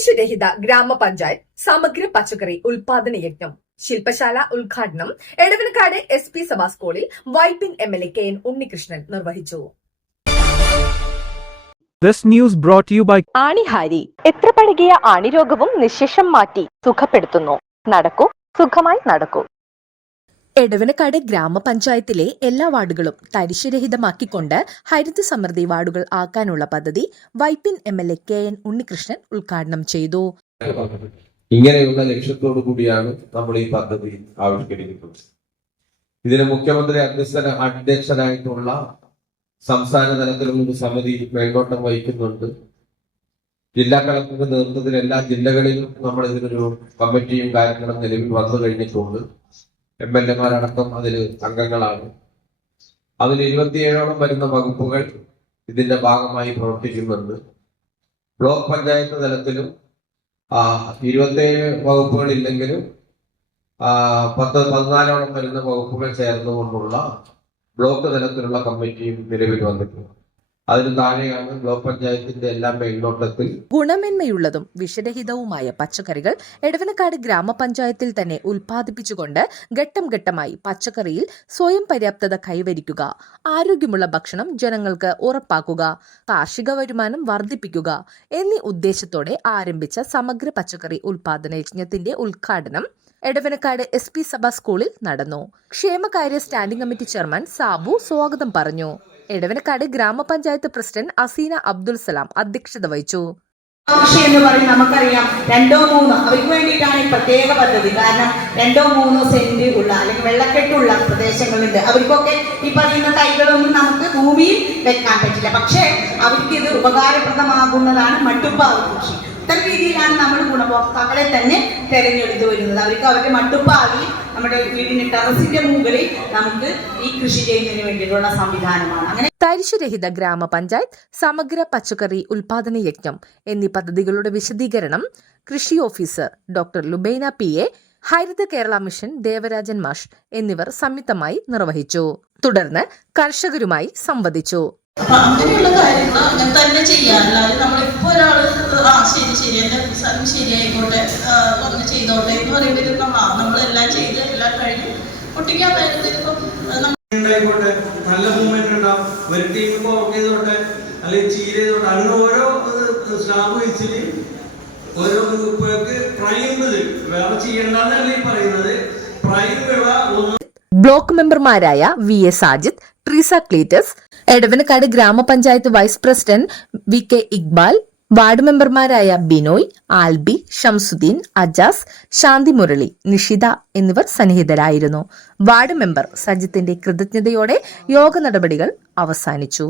തരിശുരഹിത ഗ്രാമപഞ്ചായത്ത് സമഗ്ര പച്ചക്കറി ഉൽപാദന യജ്ഞം ശില്പശാല ഉദ്ഘാടനം എടവനക്കാട് SP സഭാ സ്കൂളിൽ വൈപ്പിൻ MLA KN ഉണ്ണികൃഷ്ണൻ നിർവഹിച്ചു. ആണിഹാരി എത്ര പഴകിയ ആണിരോഗവും നിശേഷം മാറ്റി സുഖപ്പെടുത്തുന്നു. നടക്കൂ, സുഖമായി നടക്കൂ. എടവനക്കാട് ഗ്രാമപഞ്ചായത്തിലെ എല്ലാ വാർഡുകളും തരിശുരഹിതമാക്കിക്കൊണ്ട് ഹരിത സമൃദ്ധി വാർഡുകൾ ആക്കാനുള്ള പദ്ധതി വൈപ്പിൻ MLA KN ഉണ്ണികൃഷ്ണൻ ഉദ്ഘാടനം ചെയ്തു. ഇങ്ങനെയുള്ള ലക്ഷ്യത്തോടു കൂടിയാണ് നമ്മൾ ഈ പദ്ധതി ആവിഷ്കരിക്കുന്നത്. ഇതിന് മുഖ്യമന്ത്രി അധ്യക്ഷനായിട്ടുള്ള സംസ്ഥാന തലത്തിലുള്ള സമിതി മേൽനോട്ടം വഹിക്കുന്നുണ്ട്. ജില്ലാ കളക്ടറുടെ നേതൃത്വത്തിൽ എല്ലാ ജില്ലകളിലും നമ്മൾ ഇതിനൊരു കമ്മിറ്റിയും കാര്യങ്ങളും നിലവിൽ വന്നു കഴിഞ്ഞിട്ടുണ്ട്. MLA-മാരടക്കം അതിൽ അംഗങ്ങളാണ്. അതിൽ 27ഓളം വരുന്ന വകുപ്പുകൾ ഇതിന്റെ ഭാഗമായി പ്രവർത്തിക്കുന്നുണ്ട്. ബ്ലോക്ക് പഞ്ചായത്ത് തലത്തിലും 27 വകുപ്പുകളില്ലെങ്കിലും 14ഓളം വരുന്ന വകുപ്പുകൾ ചേർന്നുകൊണ്ടുള്ള ബ്ലോക്ക് തലത്തിലുള്ള കമ്മിറ്റിയും നിലവിൽ വന്നിട്ടുണ്ട്. അതിന് താഴെയാണ് ബ്ലോക്ക് പഞ്ചായത്തിന്റെ എല്ലാം മേൽനോട്ടത്തിൽ ഗുണമേന്മയുള്ളതും വിഷരഹിതവുമായ പച്ചക്കറികൾ എടവനക്കാട് ഗ്രാമപഞ്ചായത്തിൽ തന്നെ ഉൽപ്പാദിപ്പിച്ചുകൊണ്ട് ഘട്ടം ഘട്ടമായി പച്ചക്കറിയിൽ സ്വയം പര്യാപ്തത കൈവരിക്കുക, ആരോഗ്യമുള്ള ഭക്ഷണം ജനങ്ങൾക്ക് ഉറപ്പാക്കുക, കാർഷിക വരുമാനം വർദ്ധിപ്പിക്കുക എന്നീ ഉദ്ദേശത്തോടെ ആരംഭിച്ച സമഗ്ര പച്ചക്കറി ഉൽപാദന യജ്ഞത്തിന്റെ ഉദ്ഘാടനം എടവനക്കാട് SP സഭാ സ്കൂളിൽ നടന്നു. ക്ഷേമകാര്യ സ്റ്റാൻഡിംഗ് കമ്മിറ്റി ചെയർമാൻ സാബു സ്വാഗതം പറഞ്ഞു. എടവനക്കാട് ഗ്രാമപഞ്ചായത്ത് പ്രസിഡന്റ് അസീന അബ്ദുൽ സലാം അധ്യക്ഷത വഹിച്ചു. കൃഷി എന്ന് പറയുന്നത് നമുക്കറിയാം 2-3 അവർക്ക് വേണ്ടിയിട്ടാണ് ഈ പ്രത്യേക പദ്ധതി. കാരണം 2-3 സെന്റ് ഉള്ള അല്ലെങ്കിൽ വെള്ളക്കെട്ടുള്ള പ്രദേശങ്ങളുണ്ട്. അവർക്കൊക്കെ ഈ പറയുന്ന തൈകളൊന്നും നമുക്ക് ഭൂമിയിൽ വെക്കാൻ പറ്റില്ല. പക്ഷേ അവർക്ക് ഇത് ഉപകാരപ്രദമാകുന്നതാണ് മട്ടുപ്പാവ് കൃഷി. ഇത്തരം രീതിയിലാണ് നമ്മൾ ഗുണഭോക്താക്കളെ തന്നെ തെരഞ്ഞെടുത്ത് വരുന്നത്. അവർക്ക് അവരുടെ മട്ടുപ്പാവിൽ നമ്മുടെ വീടിന്റെ ടെറസിന്റെ മുകളിൽ നമുക്ക് ഈ കൃഷി ചെയ്യുന്നതിന് വേണ്ടിയിട്ടുള്ള സംവിധാനമാണ്. അങ്ങനെ തരിശുരഹിത ഗ്രാമപഞ്ചായത്ത് സമഗ്ര പച്ചക്കറി ഉൽപാദന യജ്ഞം എന്നീ പദ്ധതികളുടെ വിശദീകരണം കൃഷി ഓഫീസർ ഡോക്ടർ ലുബൈന PA, ഹരിത കേരള മിഷൻ ദേവരാജൻ മാഷ് എന്നിവർ സംയുക്തമായി നിർവഹിച്ചു. തുടർന്ന് കർഷകരുമായി സംവദിച്ചു. അങ്ങനെയുള്ള കാര്യങ്ങൾ അങ്ങനെ തന്നെ ചെയ്യാൻ, അല്ലാതെ നമ്മളിപ്പോ ഒരാള് ശരി എന്റെ സ്ഥലം ശരിയായിക്കോട്ടെ ഒന്ന് ചെയ്തോട്ടെ എന്ന് പറയുമ്പോൾ നമ്മളെല്ലാം ചെയ്ത് എല്ലാം കഴിഞ്ഞ് ഒട്ടിക്കാൻ പറ്റുന്നതിപ്പം നല്ല മൂവ്മെന്റ് ഉണ്ടാവും. ഒരു ടീം കോർക്ക് ചെയ്തോട്ടെ അല്ലെങ്കിൽ ചീര ചെയ്തോട്ടെ, അങ്ങനെ ഓരോ സ്ലാബ് വെച്ചിട്ട് ഓരോ ഗ്രൂപ്പുകൾക്ക് പ്രൈമത് വേറെ ചെയ്യണ്ടെന്നല്ല ഈ പറയുന്നത്. പ്രൈം വിള ബ്ലോക്ക് മെമ്പർമാരായ VA സാജിദ്, ട്രീസ ക്ലീറ്റസ്, എടവനക്കാട് ഗ്രാമപഞ്ചായത്ത് vice president VK Iqbal, ward മെമ്പർമാരായ ബിനോയ്, ആൽബി, ഷംസുദ്ദീൻ, അജാസ്, ശാന്തി മുരളി, നിഷിത എന്നിവർ സന്നിഹിതരായിരുന്നു. വാർഡ് മെമ്പർ സജിത്തിന്റെ കൃതജ്ഞതയോടെ യോഗ നടപടികൾ അവസാനിച്ചു.